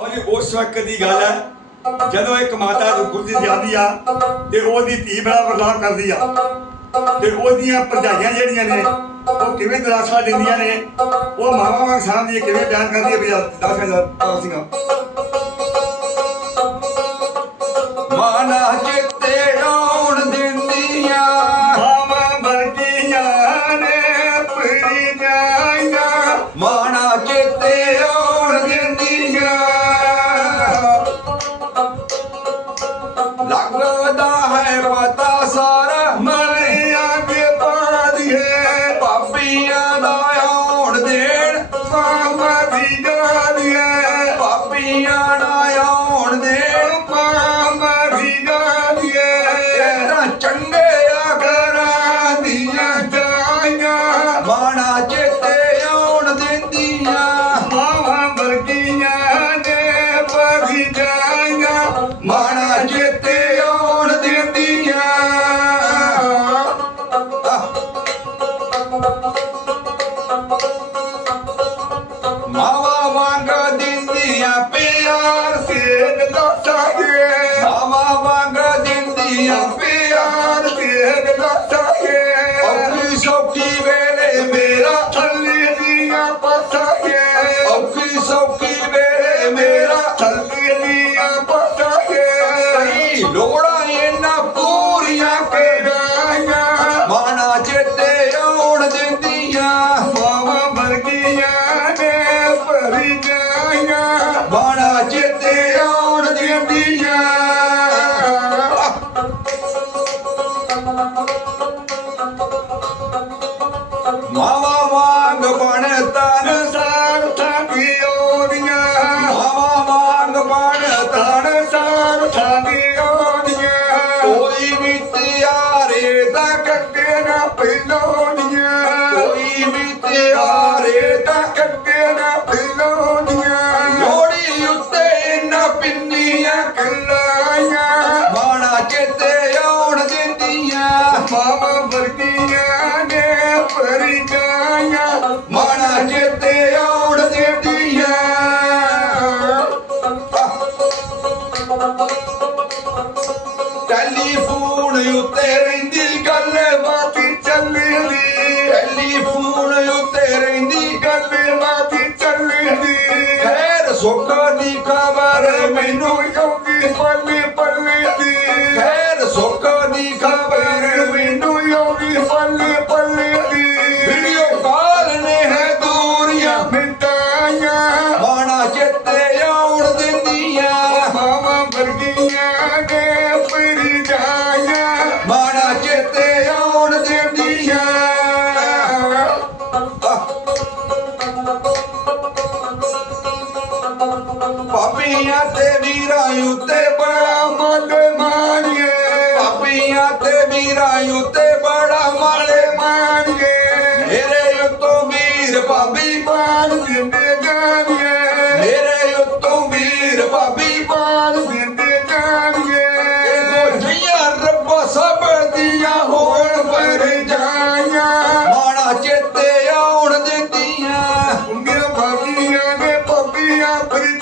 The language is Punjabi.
ਉਹ ਜੀ ਉਸ ਵਕਤ ਦੀ ਗੱਲ ਹੈ, ਜਦੋਂ ਇੱਕ ਮਾਤਾ ਗੁਰਦੀ ਜਾਂਦੀ ਆ, ਤੇ ਉਹਦੀ ਧੀ ਬੜਾ ਵਰਲਾਪ ਕਰਦੀ ਆ। ਤੇ ਉਹਦੀਆਂ ਭਰਜਾਈਆਂ ਜਿਹੜੀਆਂ ਨੇ, ਉਹ ਕਿਵੇਂ ਦਰਾਸਾ ਦਿੰਦੀਆਂ ਨੇ, ਉਹ ਮਾਵਾਂ ਵਾਂਗ ਸਾਹਮਣੇ ਕਿਵੇਂ ਬਿਆਨ ਕਰਦੀ ਹੈ ਵੀ ਦੱਸ ਹਜ਼ਾਰ ਮਾਨਾ ਚਿੱਤੇ ਜਾਈਆਂ ਮਾਣਾ ਚੇਤੇ ਆਉਣ ਦਿੰਦੀਆਂ ਮਾਵਾ ਵਾਂਗ ਬਣ ਤਨ ਸਾਰ ਥਾਂਗੀ ਓਰੀਆਂ ਮਾਵਾ ਵਾਂਗ ਬਣ ਤਨ ਤਨ ਸਾਰ ਥਾਂਗੀ ਓਰੀਆਂ ਕੋਈ ਵੀ ਤਿਆਰੇ ਦਾ ਕੱਕੇ ਨਾ ਪਿਲੋਨੀਆਂ ਕੋਈ ਵੀ ਦਾ ਕੱਕੇ ਨਾ ਸੁੱਖ ਦੀ ਖਬਰ ਮੈਨੂੰ ਯੋਗੀ ਪੱਲੇ ਪੱਲੇ ਦੀ। ਮੈਨੂੰ ਪੱਲੇ ਪੱਲੇ ਦੀ। ਵੀਡੀਓ ਕਾਲ ਨੇ ਹੈ ਦੂਰੀਆਂ। ਮਿਟਾਈਆਂ ਚੇਤੇ ਆਉਣ ਦਿੰਦੀਆਂ। ਮਾਵਾਂ ਵਰਗੀਆਂ ਨੇ ਪਰੀ ਜਾਈਆਂ ਮਾਣਾ ਚੇਤੇ ਆਉਣ ਦਿੰਦੀਆਂ। ਪਾਪੀਆਂ ਤੇ ਵੀਰਾਂ ਉੱਤੇ ਬੜਾ ਮਨ ਮਾਰੀਏ ਪਾਪੀਆਂ ਤੇ ਵੀਰਾਂ ਉੱਤੇ ਬੜਾ ਮਾਲੇ ਮਾਰੀਏ ਮੇਰੇ ਉੱਤੋਂ ਵੀਰ ਭਾਬੀ ਬਾਣ ਦਿੰਦੇ ਜਾਣੀਏ ਮੇਰੇ ਉੱਤੋਂ ਵੀਰ ਭਾਬੀ ਬਾਣ ਦਿੰਦੇ ਜਾਣੀਏ ਇਹੋ ਜਿਹੀਆਂ ਰੱਬਾ ਸਭ ਦੀਆਂ ਹੋਣ ਪਰ ਜਾਈਆਂ। ਮਾਣਾ ਚੇਤੇ ਆਉਣ ਦਿੱਤੀਆਂ ਮੇਰਾ ਬਾਬੀਆਂ ਨੇ ਪੱਪੀਆਂ ਫਿਰ